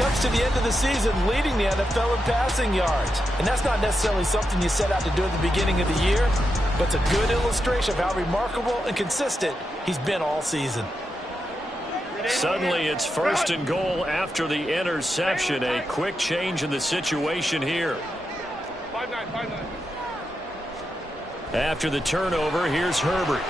comes to the end of the season leading the NFL in passing yards. And that's not necessarily something you set out to do at the beginning of the year, but it's a good illustration of how remarkable and consistent he's been all season. Suddenly it's 1st and goal after the interception. A quick change in the situation here. After the turnover, here's Herbert.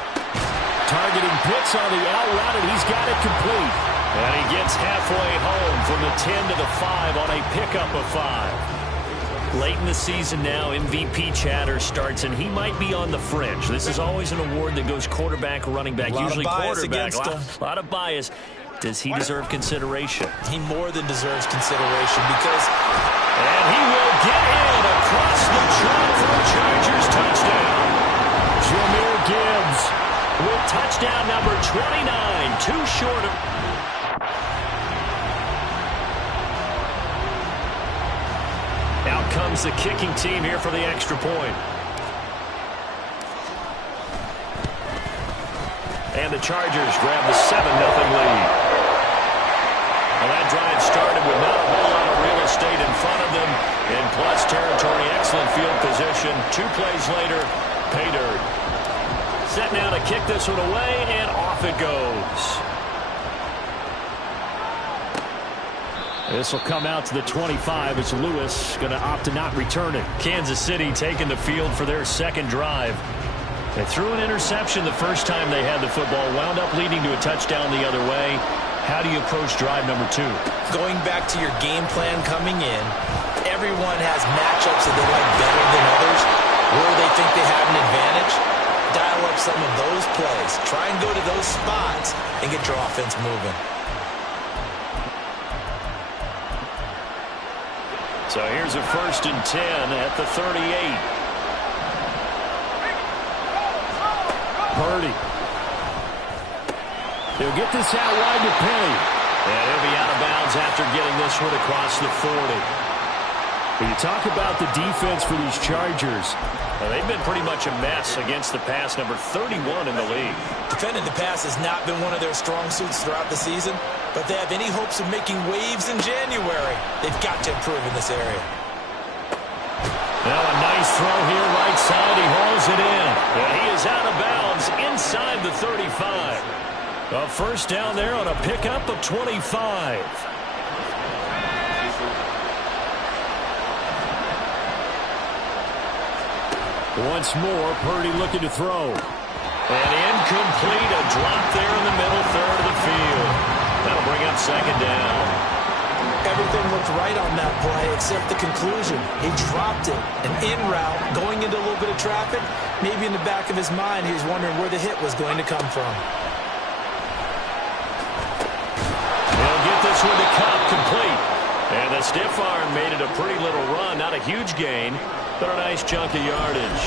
Targeting Pitts on the out route, and he's got it complete. And he gets halfway home from the 10 to the 5 on a pickup of 5. Late in the season now, MVP chatter starts, and he might be on the fringe. This is always an award that goes quarterback, running back, usually quarterback. A lot of bias. Does he deserve consideration? He more than deserves consideration because... And he will get in across the track for a Chargers touchdown. Jahmyr Gibbs with touchdown number 29, too short of... Out comes the kicking team here for the extra point. And the Chargers grab the 7-0 lead. Well, that drive started with not a whole lot of real estate in front of them. In plus territory, excellent field position. 2 plays later, pay dirt. Set now to kick this one away, and off it goes. This will come out to the 25 as Lewis going to opt to not return it. Kansas City taking the field for their second drive. They threw an interception the first time they had the football, wound up leading to a touchdown the other way. How do you approach drive number 2? Going back to your game plan coming in, everyone has matchups that they like better than others, where they think they have an advantage. Dial up some of those plays. Try and go to those spots and get your offense moving. So here's a 1st and 10 at the 38. Purdy. He'll get this out wide to Penny. And he'll be out of bounds after getting this one across the 40. When you talk about the defense for these Chargers, well, they've been pretty much a mess against the pass, number 31 in the league. Defending the pass has not been one of their strong suits throughout the season, but they have any hopes of making waves in January. They've got to improve in this area. Now a nice throw here, right side. He hauls it in. And he is out of bounds inside the 35. A 1st down there on a pickup of 25. Once more, Purdy looking to throw. And incomplete, a drop there in the middle third of the field. That'll bring up 2nd down. Everything looked right on that play except the conclusion. He dropped it. An in route, going into a little bit of traffic. Maybe in the back of his mind, he was wondering where the hit was going to come from. They'll get this one to Cobb, complete. And the stiff arm made it a pretty little run. Not a huge gain, but a nice chunk of yardage.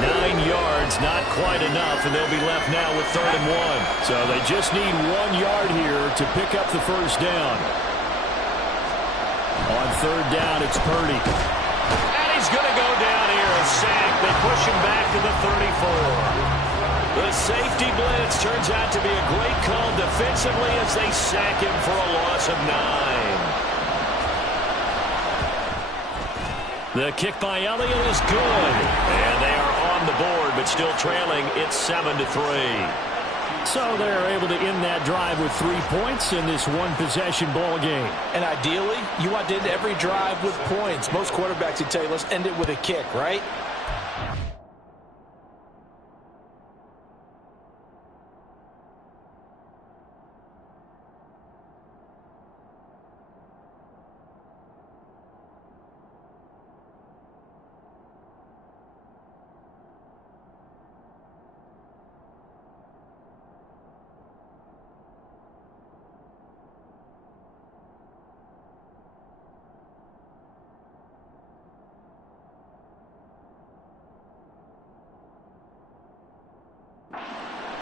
9 yards, not quite enough, and they'll be left now with 3rd and 1. So they just need 1 yard here to pick up the 1st down. On 3rd down, it's Purdy. And he's going to go down here, a sack. They push him back to the 34. The safety blitz turns out to be a great call defensively as they sack him for a loss of 9. The kick by Elliott is good. And they are on the board, but still trailing. It's 7-3. So they're able to end that drive with 3 points in this one-possession ball game. And ideally, you want to end every drive with points. Most quarterbacks would tell you, let's end it with a kick, right?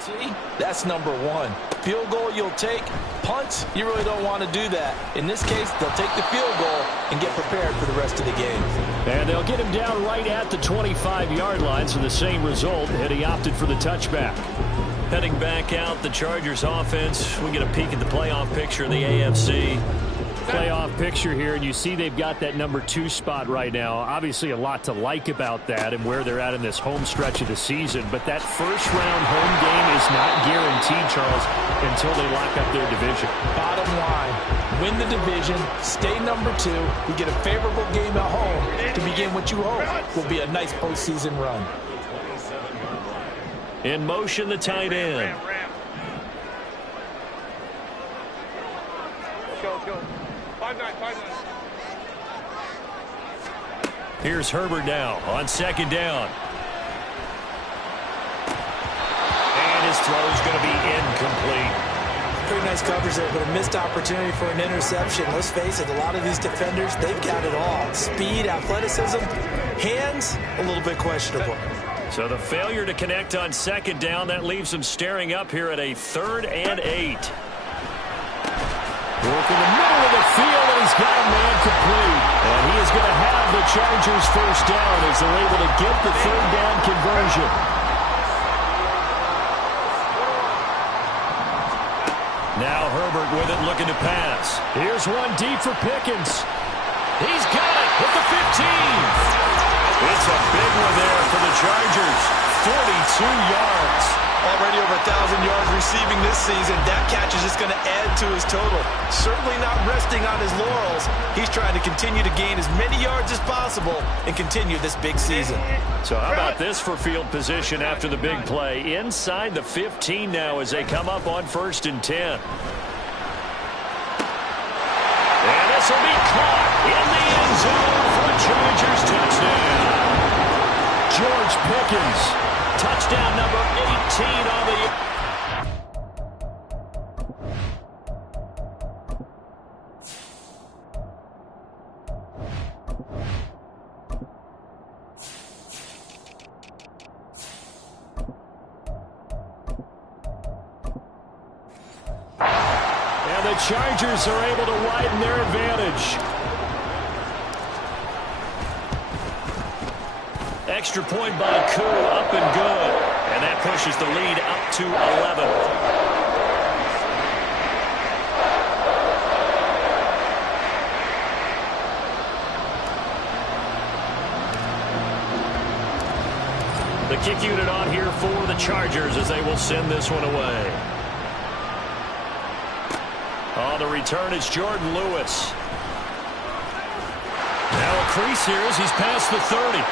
See, that's number 1. Field goal you'll take. Punts, you really don't want to do that. In this case, they'll take the field goal and get prepared for the rest of the game. And they'll get him down right at the 25-yard line, so the same result, and he opted for the touchback. Heading back out, the Chargers offense. We get a peek at the playoff picture of the AFC. Playoff picture here, and you see they've got that number 2 spot right now. Obviously a lot to like about that and where they're at in this home stretch of the season, but that first-round home game is not guaranteed, Charles, until they lock up their division. Bottom line, win the division, stay number 2, you get a favorable game at home to begin what you hope will be a nice postseason run. In motion, the tight end. Let's go. 5-9. Here's Herbert now on second down. And his throw is going to be incomplete. Pretty nice coverage there, but a missed opportunity for an interception. Let's face it, a lot of these defenders, they've got it all. Speed, athleticism, hands, a little bit questionable. So the failure to connect on second down, that leaves them staring up here at a 3rd and 8. Work in the middle of the field, and he's got a man complete. And he is going to have the Chargers first down as they're able to get the 3rd down conversion. Now Herbert with it, looking to pass. Here's one deep for Pickens. He's got it at the 15. It's a big one there for the Chargers. 42 yards. Already over 1,000 yards receiving this season. That catch is just going to add to his total. Certainly not resting on his laurels. He's trying to continue to gain as many yards as possible and continue this big season. So how about this for field position after the big play? Inside the 15 now as they come up on 1st and 10. And this will be caught in the end zone for a Chargers touchdown. George Pickens. Touchdown number 18 on the year. And the Chargers are able to widen their advantage. Extra point by Koo, up and good. And that pushes the lead up to 11. The kick unit on here for the Chargers as they will send this one away. On the return, it's Jordan Lewis. Now a crease here as he's past the 30.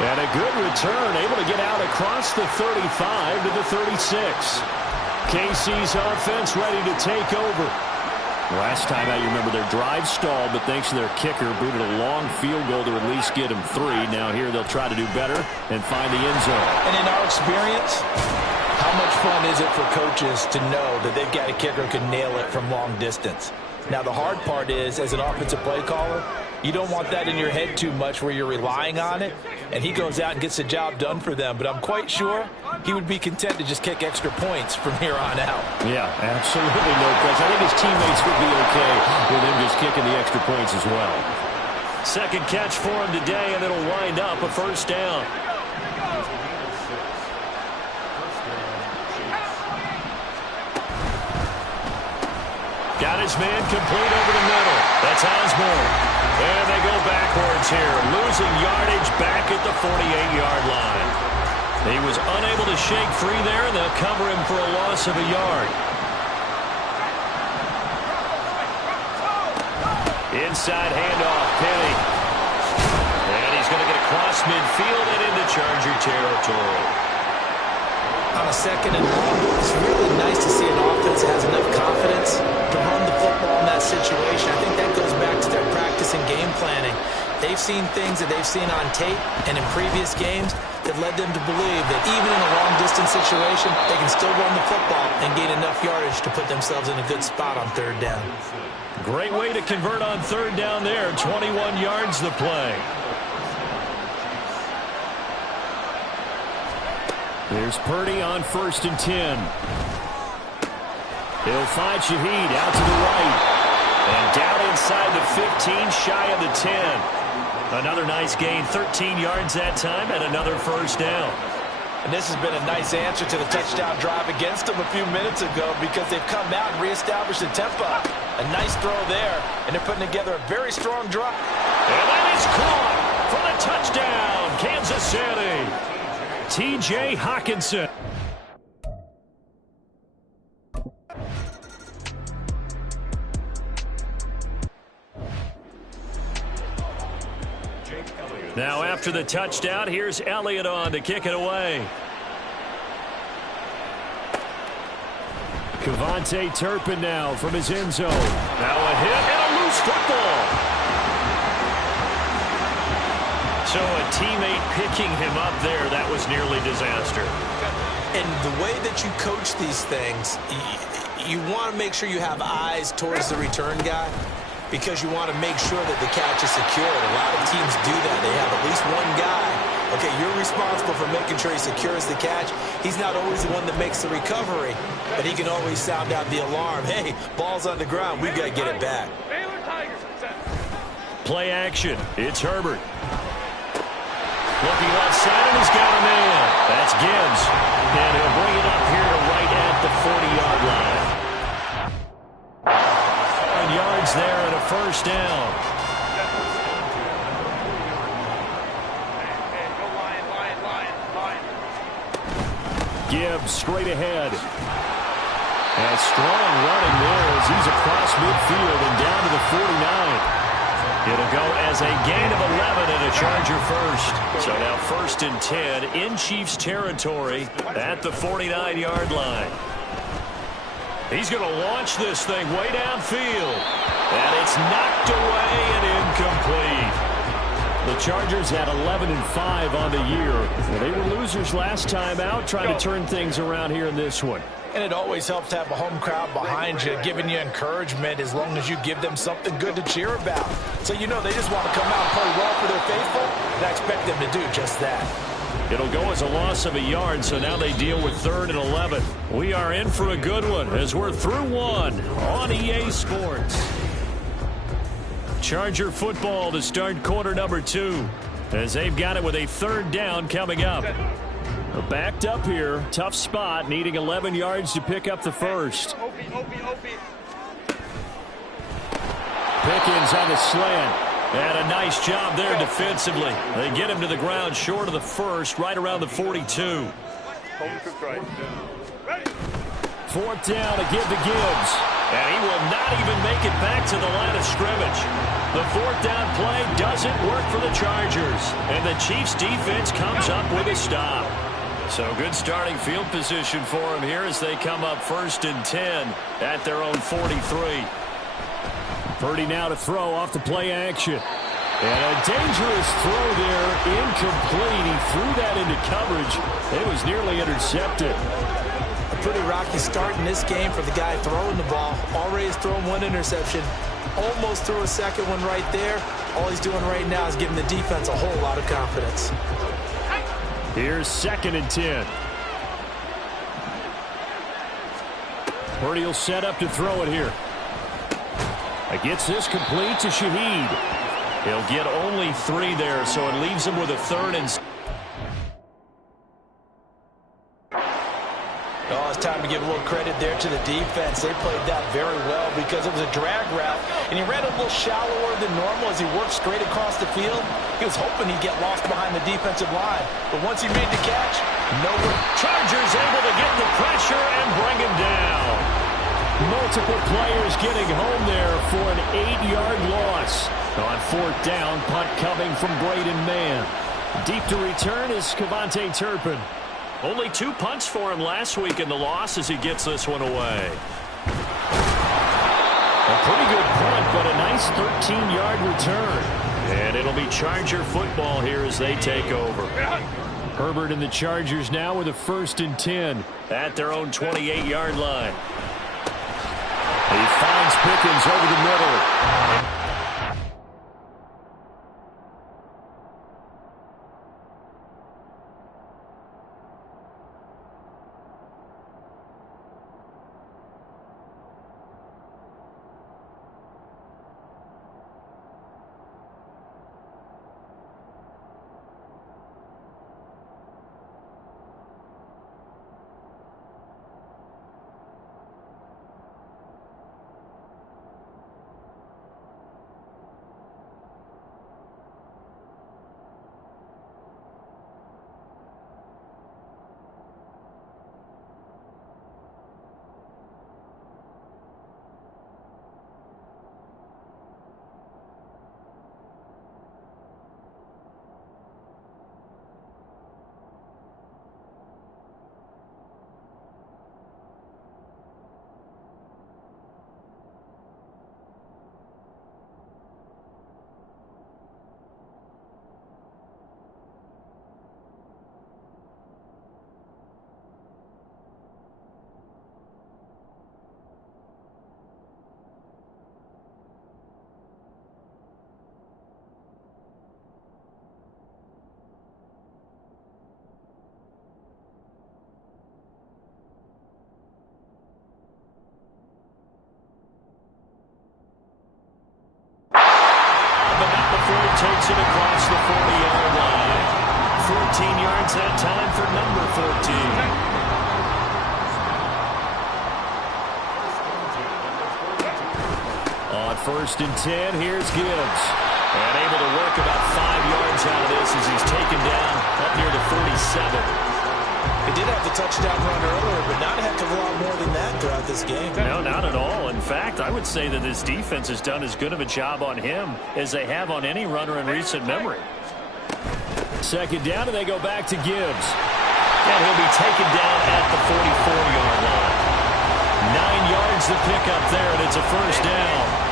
And a good return, able to get out across the 35 to the 36. KC's offense ready to take over. Last time out, you remember their drive stalled, but thanks to their kicker, booted a long field goal to at least get them 3. Now here they'll try to do better and find the end zone. And in our experience, how much fun is it for coaches to know that they've got a kicker who can nail it from long distance? Now the hard part is, as an offensive play caller, you don't want that in your head too much where you're relying on it, and he goes out and gets the job done for them. But I'm quite sure he would be content to just kick extra points from here on out. Yeah, absolutely no question. I think his teammates would be okay with him just kicking the extra points as well. Second catch for him today, and it'll wind up a first down. Got his man complete over the middle. That's Osborne. And they go backwards here, losing yardage back at the 48-yard line. He was unable to shake free there, and they'll cover him for a loss of a yard. Inside handoff, Penny. And he's going to get across midfield and into Charger territory. On a 2nd and long, it's really nice to see an offense that has enough confidence to run the football in that situation. I think that goes back to their practice and game planning. They've seen things that they've seen on tape and in previous games that led them to believe that even in a long-distance situation, they can still run the football and gain enough yardage to put themselves in a good spot on 3rd down. Great way to convert on 3rd down there. 21 yards the play. There's Purdy on 1st and 10. He'll find Shaheed out to the right. And down inside the 15, shy of the 10. Another nice gain, 13 yards that time, and another first down. And this has been a nice answer to the touchdown drive against them a few minutes ago because they've come out and reestablished the tempo. A nice throw there, and they're putting together a very strong drive. And that is caught for the touchdown, Kansas City. T.J. Hockenson. Now after the touchdown, here's Elliott on to kick it away. Kevontae Turpin now from his end zone. Now a hit and a loose football. So a teammate picking him up there, that was nearly disaster. And the way that you coach these things, you want to make sure you have eyes towards the return guy because you want to make sure that the catch is secured. A lot of teams do that. They have at least one guy. Okay, you're responsible for making sure he secures the catch. He's not always the one that makes the recovery, but he can always sound out the alarm. Hey, ball's on the ground. We've got to get it back. Play action. It's Herbert. Looking left side, and he's got a man. That's Gibbs. And he'll bring it up here to right at the 40-yard line. 9 yards there and a first down. Gibbs straight ahead. And strong running there as he's across midfield and down to the 49. It'll go as a gain of 11 and a Charger first. So now 1st and 10 in Chiefs territory at the 49-yard line. He's going to launch this thing way downfield. And it's knocked away and incomplete. The Chargers had 11-5 on the year. They were losers last time out, trying to turn things around here in this one. And it always helps to have a home crowd behind you, giving you encouragement as long as you give them something good to cheer about. So you know they just want to come out and play well for their faithful, and I expect them to do just that. It'll go as a loss of a yard, so now they deal with 3rd and 11. We are in for a good one as we're through one on EA Sports. Charger football to start quarter number 2 as they've got it with a 3rd down coming up. They're backed up here. Tough spot, needing 11 yards to pick up the first. Pickens on the slant. And a nice job there defensively. They get him to the ground short of the first, right around the 42. 4th down to give to Gibbs. And he will not even make it back to the line of scrimmage. The 4th down play doesn't work for the Chargers. And the Chiefs defense comes up with a stop. So good starting field position for them here as they come up 1st and 10 at their own 43. Purdy now to throw off the play action. And a dangerous throw there, incomplete. He threw that into coverage. It was nearly intercepted. A pretty rocky start in this game for the guy throwing the ball. Already has thrown 1 interception. Almost threw a 2nd one right there. All he's doing right now is giving the defense a whole lot of confidence. Here's 2nd and 10. Purdy will set up to throw it here. Gets this complete to Shaheed. He'll get only 3 there, so it leaves him with a 3rd and... Oh, it's time to give a little credit there to the defense. They played that very well because it was a drag route, and he ran a little shallower than normal as he worked straight across the field. He was hoping he'd get lost behind the defensive line, but once he made the catch, nowhere. Chargers able to get the pressure and bring him down. Multiple players getting home there for an 8-yard loss. On 4th down, punt coming from Braden Mann. Deep to return is Kevontae Turpin. Only 2 punts for him last week in the loss as he gets this one away. A pretty good punt, but a nice 13-yard return. And it'll be Charger football here as they take over. Herbert and the Chargers now with a 1st and 10. At their own 28-yard line. He finds Pickens over the middle. takes it across the 40-yard line. 14 yards that time for number 14. On 1st and 10, here's Gibbs. And able to work about 5 yards out of this as he's taken down up near the 47. He did have the touchdown run earlier, but not a heck of a lot more than that throughout this game. No, not at all. In fact, I would say that this defense has done as good of a job on him as they have on any runner in recent memory. 2nd down, and they go back to Gibbs. And he'll be taken down at the 44-yard line. 9 yards to pick up there, and it's a 1st down.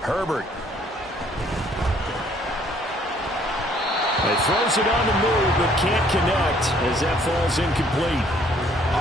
Herbert. He throws it on the move, but can't connect as that falls incomplete.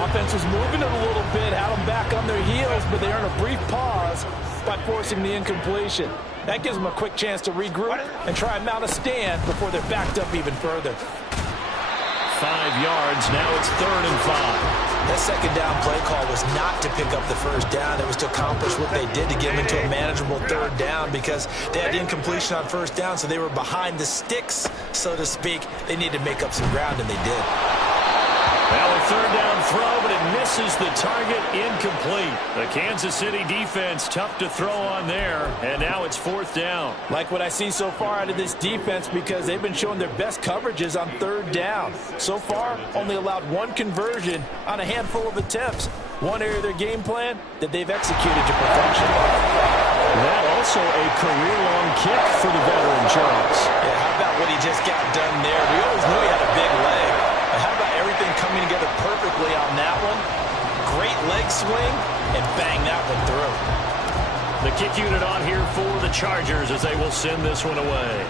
Offense was moving it a little bit, had them back on their heels, but they earn a brief pause by forcing the incompletion. That gives them a quick chance to regroup and try and mount a stand before they're backed up even further. 5 yards, now it's 3rd and 5. That 2nd down play call was not to pick up the 1st down. It was to accomplish what they did to get them into a manageable 3rd down because they had incompletion on 1st down, so they were behind the sticks, so to speak. They needed to make up some ground, and they did. Now a 3rd down throw, but it misses the target, incomplete. The Kansas City defense tough to throw on there, and now it's 4th down. Like what I see so far out of this defense because they've been showing their best coverages on 3rd down. So far, only allowed 1 conversion on a handful of attempts. One area of their game plan that they've executed to perfection. That also a career-long kick for the veteran Charles. Yeah, how about what he just got done there? We always knew he had a big leg. But how about everything coming together perfectly on that one? Great leg swing, and bang that one through. The kick unit on here for the Chargers as they will send this one away.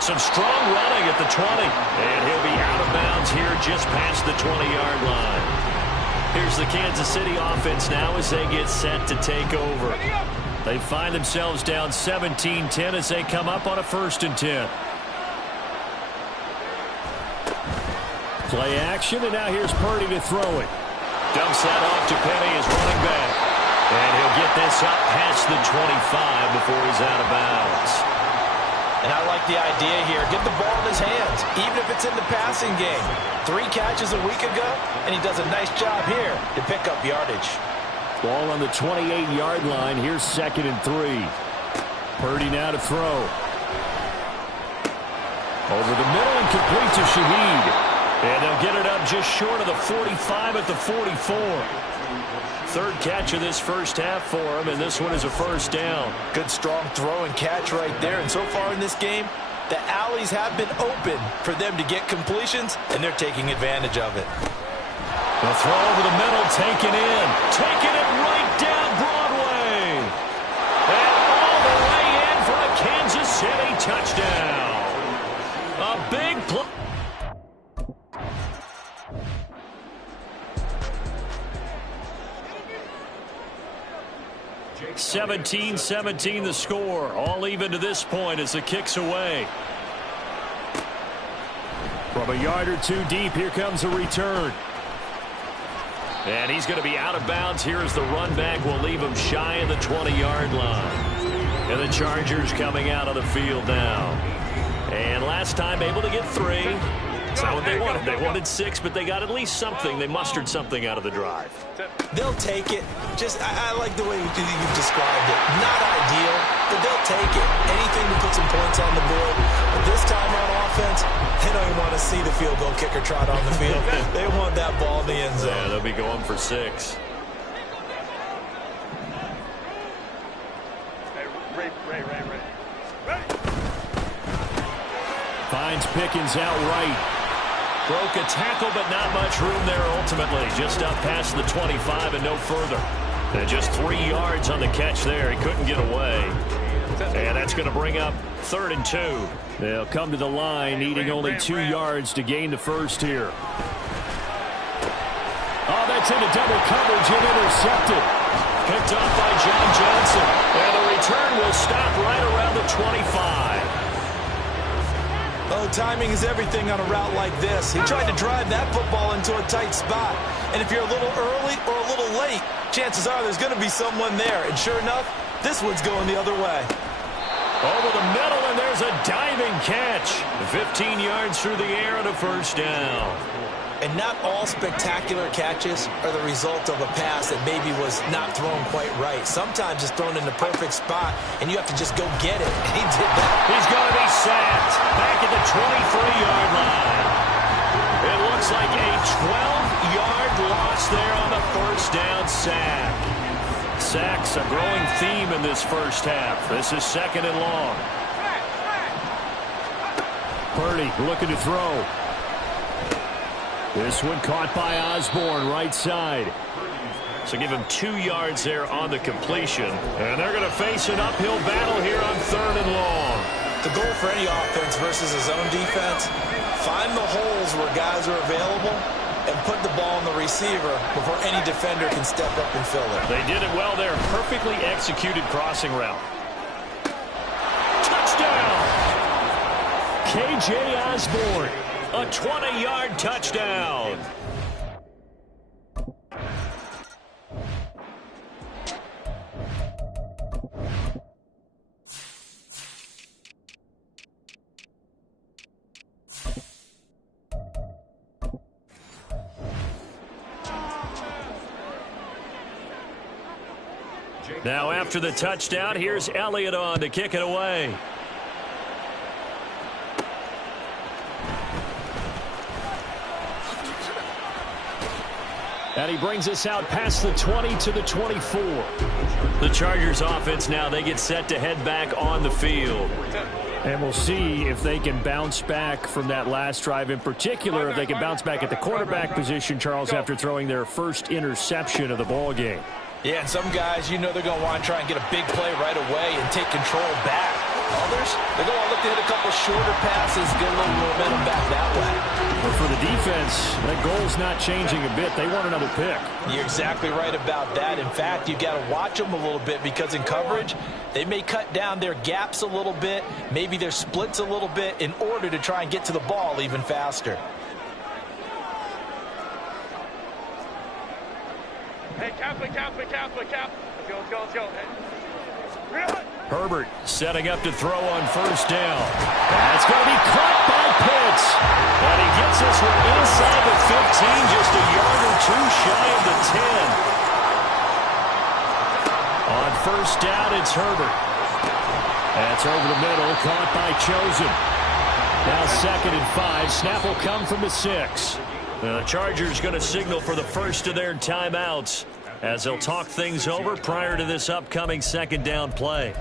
Some strong running at the 20. And he'll be out of bounds here just past the 20-yard line. Here's the Kansas City offense now as they get set to take over. They find themselves down 17-10 as they come up on a 1st and 10. Play action, and now here's Purdy to throw it. Dumps that off to Penny as running back. And he'll get this up past the 25 before he's out of bounds. And I like the idea here. Get the ball in his hands, even if it's in the passing game. 3 catches a week ago, and he does a nice job here to pick up yardage. Ball on the 28-yard line. Here's 2nd and 3. Purdy now to throw. Over the middle and complete to Shaheed. And they'll get it up just short of the 45 at the 44. 3rd catch of this first half for him, and this one is a 1st down. Good strong throw and catch right there. And so far in this game, the alleys have been open for them to get completions, and they're taking advantage of it. The throw over the middle, taken in. Taking it right down Broadway. And all the way in for a Kansas City touchdown. A big play. 17-17 the score. All even to this point as the kick's away. From a yard or 2 deep, here comes a return. And he's going to be out of bounds here as the run back will leave him shy of the 20-yard line. And the Chargers coming out of the field now. And last time able to get 3. That's not what they wanted. They wanted 6, but they got at least something. They mustered something out of the drive. They'll take it. I like the way you've described it. Not ideal, but they'll take it. Anything to put some points on the board. But this time on offense, they don't even want to see the field goal kicker trot on the field. They want that ball in the end zone. Yeah, they'll be going for 6. Ray. Finds Pickens out right. Broke a tackle, but not much room there ultimately. Just up past the 25 and no further. And just 3 yards on the catch there. He couldn't get away. And that's going to bring up 3rd and 2. They'll come to the line, needing only 2 yards to gain the first here. Oh, that's into double coverage and intercepted. Picked off by John Johnson. And the return will stop right around the 25. Oh, timing is everything on a route like this. He tried to drive that football into a tight spot. And if you're a little early or a little late, chances are there's going to be someone there. And sure enough, this one's going the other way. Over the middle, and there's a diving catch. 15 yards through the air and a first down. And not all spectacular catches are the result of a pass that maybe was not thrown quite right. Sometimes it's thrown in the perfect spot, and you have to just go get it. And he did that. He's going to be sacked back at the 23-yard line. It looks like a 12-yard loss there on the first down sack. Sacks a growing theme in this first half. This is 2nd and long. Purdy looking to throw. This one caught by Osborne, right side. So give him 2 yards there on the completion. And they're going to face an uphill battle here on 3rd and long. The goal for any offense versus his own defense, find the holes where guys are available and put the ball on the receiver before any defender can step up and fill it. They did it well there. Perfectly executed crossing route. Touchdown! K.J. Osborne. A 20-yard touchdown. Now after the touchdown, here's Elliott on to kick it away. And he brings us out past the 20 to the 24. The Chargers offense now, they get set to head back on the field. And we'll see if they can bounce back from that last drive. In particular, if they can bounce back at the quarterback position, Charles, after throwing their first interception of the ball game. Yeah, and some guys, you know they're going to want to try and get a big play right away and take control back. Others, they're going to look to hit a couple shorter passes, get a little momentum back that way. But for the defense, that goal's not changing a bit. They want another pick. You're exactly right about that. In fact, you've got to watch them a little bit because in coverage, they may cut down their gaps a little bit, maybe their splits a little bit in order to try and get to the ball even faster. Hey, cap. Let's go. Hey. Herbert setting up to throw on first down. That's going to be caught by Pitts. And he gets us inside the 15, just a yard or two shy of the 10. On first down, it's Herbert. That's over the middle, caught by Chosen. Now 2nd and 5. Snap will come from the 6. The Chargers going to signal for the first of their timeouts as they'll talk things over prior to this upcoming 2nd down play.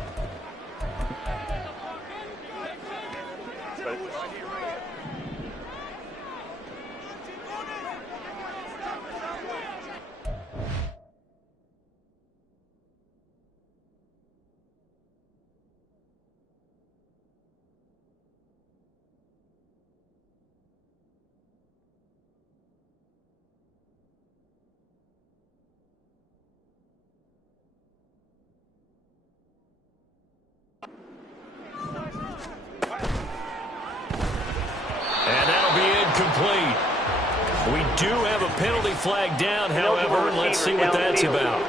We do have a penalty flag down, however. Let's see what that's about.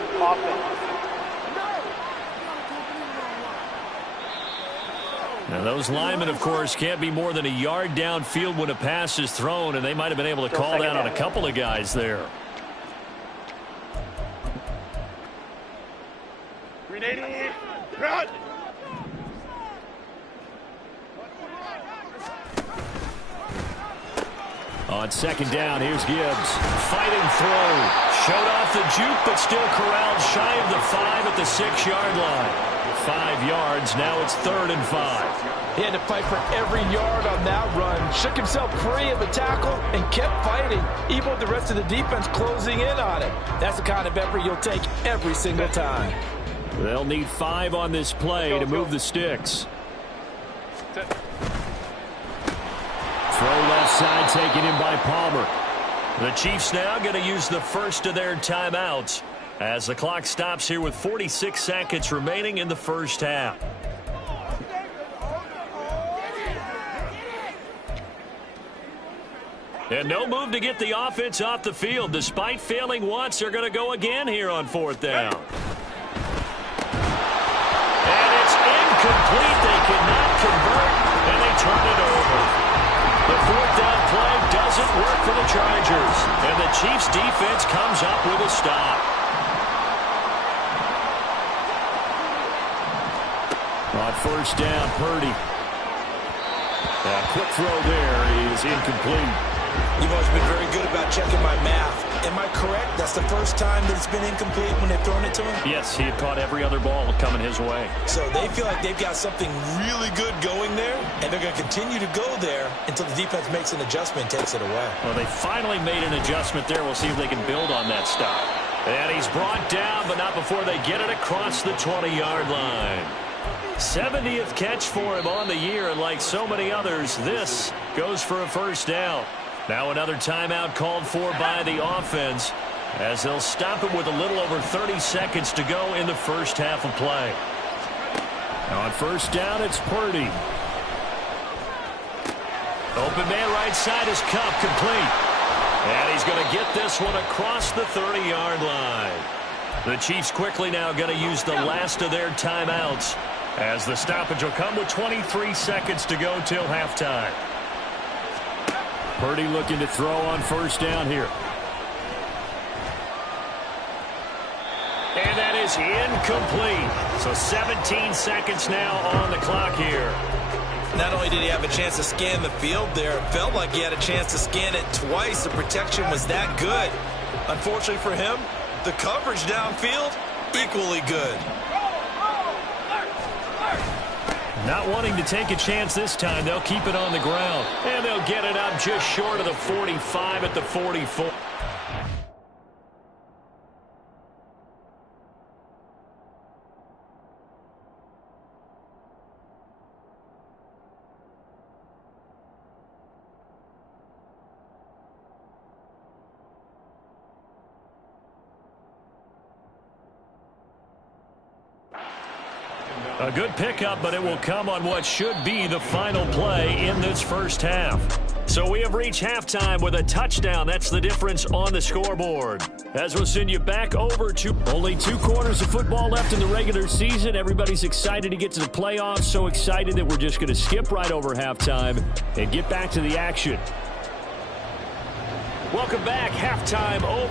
Now, those linemen, of course, can't be more than a yard downfield when a pass is thrown, and they might have been able to call that on a couple of guys there. Run! On 2nd down, here's Gibbs. Fighting throw. Showed off the juke, but still corralled shy of the 5 at the 6-yard line. 5 yards, now it's 3rd and 5. He had to fight for every yard on that run. Shook himself free of the tackle and kept fighting, even with the rest of the defense closing in on him. That's the kind of effort you'll take every single time. They'll need 5 on this play to move the sticks. Throw left side taken in by Palmer. The Chiefs now going to use the first of their timeouts as the clock stops here with 46 seconds remaining in the first half. And no move to get the offense off the field. Despite failing once, they're going to go again here on 4th down. And it's incomplete. They cannot convert, and they turn it over. The 4th down play doesn't work for the Chargers, and the Chiefs defense comes up with a stop. On 1st down, Purdy. A quick throw there is incomplete. You've always been very good about checking my math. Am I correct? That's the first time that it's been incomplete when they've thrown it to him? Yes, he had caught every other ball coming his way. So they feel like they've got something really good going there, and they're going to continue to go there until the defense makes an adjustment and takes it away. Well, they finally made an adjustment there. We'll see if they can build on that stop. And he's brought down, but not before they get it across the 20-yard line. 70th catch for him on the year, and like so many others, this goes for a 1st down. Now another timeout called for by the offense as they'll stop it with a little over 30 seconds to go in the first half of play. On 1st down, it's Purdy. Open man right side is Cup, complete. And he's going to get this one across the 30-yard line. The Chiefs quickly now going to use the last of their timeouts as the stoppage will come with 23 seconds to go till halftime. Purdy looking to throw on 1st down here. And that is incomplete. So 17 seconds now on the clock here. Not only did he have a chance to scan the field there, it felt like he had a chance to scan it twice. The protection was that good. Unfortunately for him, the coverage downfield, equally good. Not wanting to take a chance this time, they'll keep it on the ground. And they'll get it up just short of the 45 at the 44. A good pickup, but it will come on what should be the final play in this first half. So we have reached halftime with a touchdown. That's the difference on the scoreboard. As we'll send you back over to only 2 quarters of football left in the regular season. Everybody's excited to get to the playoffs. So excited that we're just going to skip right over halftime and get back to the action. Welcome back. Halftime.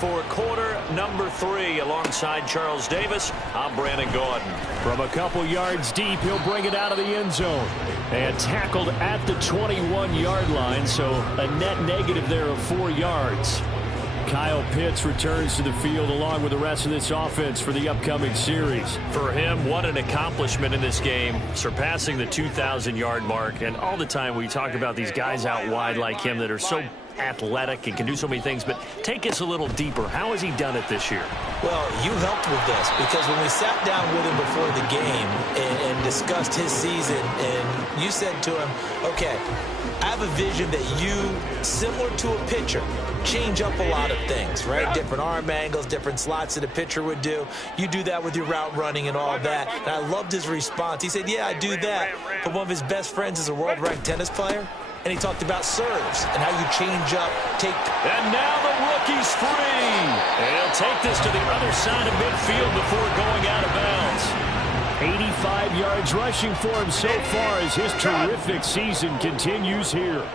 For quarter number 3 alongside Charles Davis, I'm Brandon Gordon. From a couple yards deep, he'll bring it out of the end zone. And tackled at the 21-yard line, so a net negative there of 4 yards. Kyle Pitts returns to the field along with the rest of this offense for the upcoming series. For him, what an accomplishment in this game, surpassing the 2,000-yard mark. And all the time we talk about these guys out wide like him that are so athletic and can do so many things, but take us a little deeper. How has he done it this year? Well, you helped with this because when we sat down with him before the game and discussed his season, and you said to him, okay, I have a vision that you, similar to a pitcher, change up a lot of things, right? Different arm angles, different slots that a pitcher would do. You do that with your route running and all that. And I loved his response. He said, yeah, I do that. But one of his best friends is a world-ranked tennis player. And he talked about serves and how you change up, take. And now the rookie's free. And he'll take this to the other side of midfield before going out of bounds. 85 yards rushing for him so far as his terrific season continues here.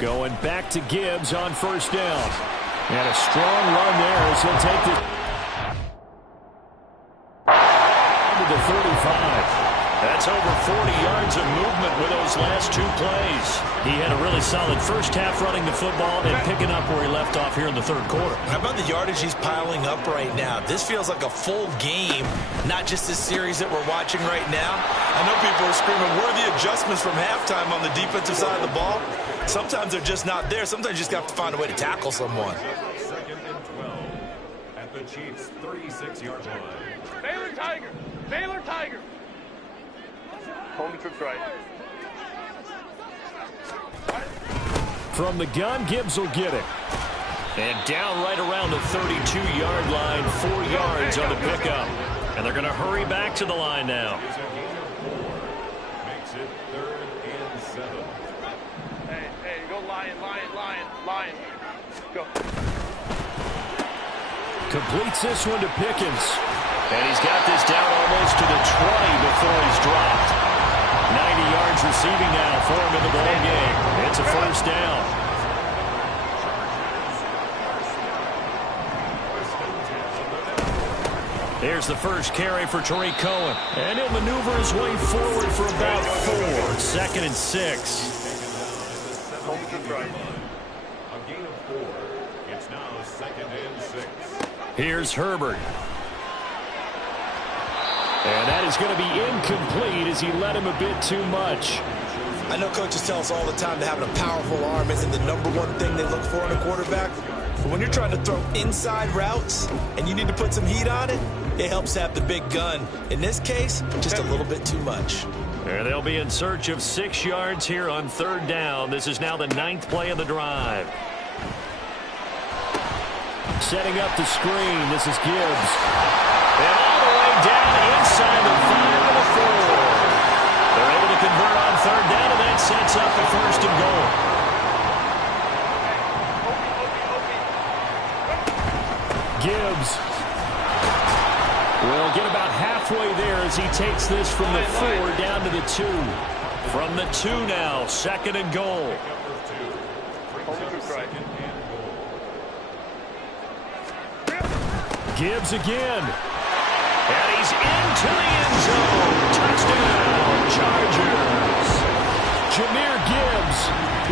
Going back to Gibbs on 1st down. And a strong run there as he'll take it to the 35. That's over 40 yards of movement with those last 2 plays. He had a really solid first half running the football and picking up where he left off here in the third quarter. How about the yardage he's piling up right now? This feels like a full game, not just this series that we're watching right now. I know people are screaming, where are the adjustments from halftime on the defensive side of the ball? Sometimes they're just not there. Sometimes you just have to find a way to tackle someone. Second and 12 at the Chiefs' 36-yard line. Baylor Tiger. Baylor Tiger. Home trips right. From the gun, Gibbs will get it. And down right around the 32-yard line, 4 yards on the pickup. And they're going to hurry back to the line now. Makes it 3rd and 7. Hey, go Lion. Go. Completes this one to Pickens. And he's got this down almost to the 20 before he's dropped. 90 yards receiving now for him in the ball game. It's a first down. Here's the first carry for Tariq Cohen. And he'll maneuver his way forward for about 4. 2nd and 6. Home trips right. A gain of 4. It's now 2nd and 6. Here's Herbert. And that is going to be incomplete as he led him a bit too much. I know coaches tell us all the time that having a powerful arm isn't the #1 thing they look for in a quarterback. But when you're trying to throw inside routes and you need to put some heat on it, it helps to have the big gun. In this case, just a little bit too much. And they'll be in search of 6 yards here on 3rd down. This is now the 9th play of the drive. Setting up the screen. This is Gibbs. And all the way down inside the 5 to the 4. They're able to convert on 3rd down, and that sets up a 1st and goal. Gibbs will get about halfway there as he takes this from the 4 down to the 2. From the 2 now, 2nd and goal. Gibbs again. And he's into the end zone. Touchdown, Chargers. Jahmyr Gibbs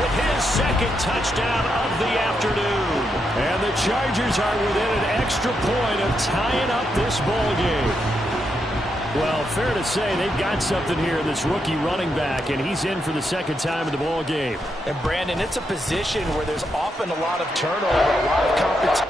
with his 2nd touchdown of the afternoon. And the Chargers are within an extra point of tying up this ball game. Well, fair to say they've got something here, this rookie running back, and he's in for the 2nd time in the ball game. And Brandon, it's a position where there's often a lot of turnover, a lot of competition.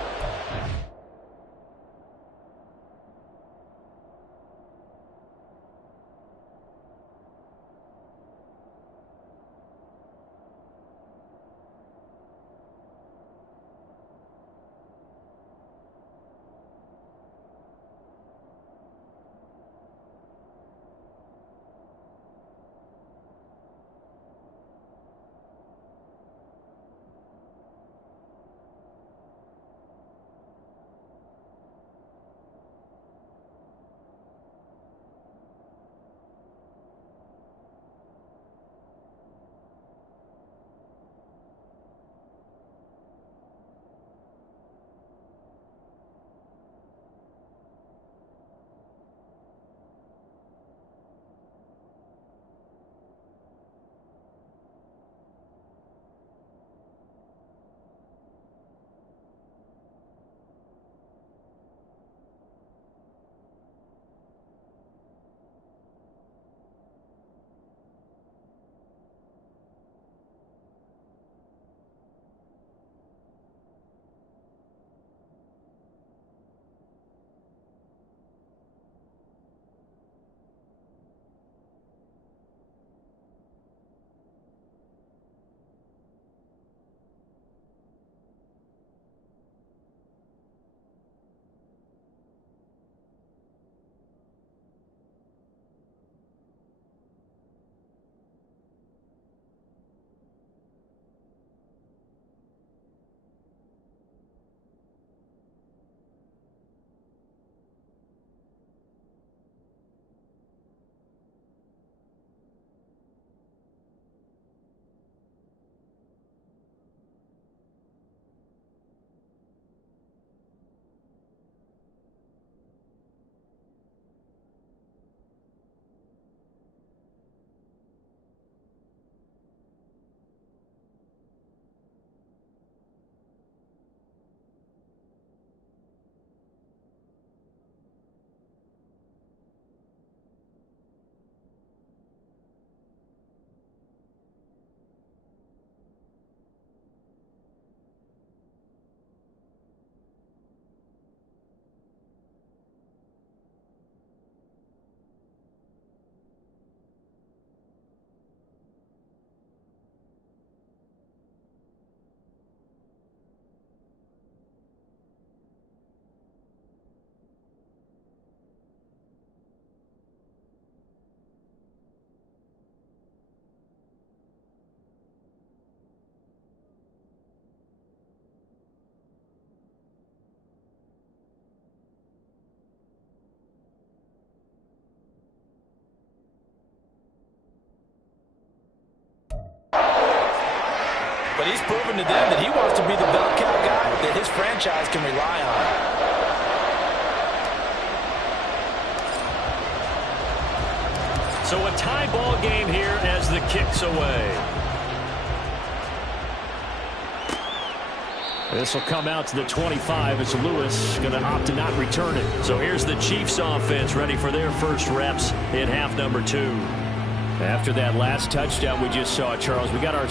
But he's proven to them that he wants to be the bell cow guy that his franchise can rely on. So a tie ball game here as the kick's away. This will come out to the 25 as Lewis going to opt to not return it. So here's the Chiefs offense ready for their first reps in half number 2. After that last touchdown we just saw, Charles, we got our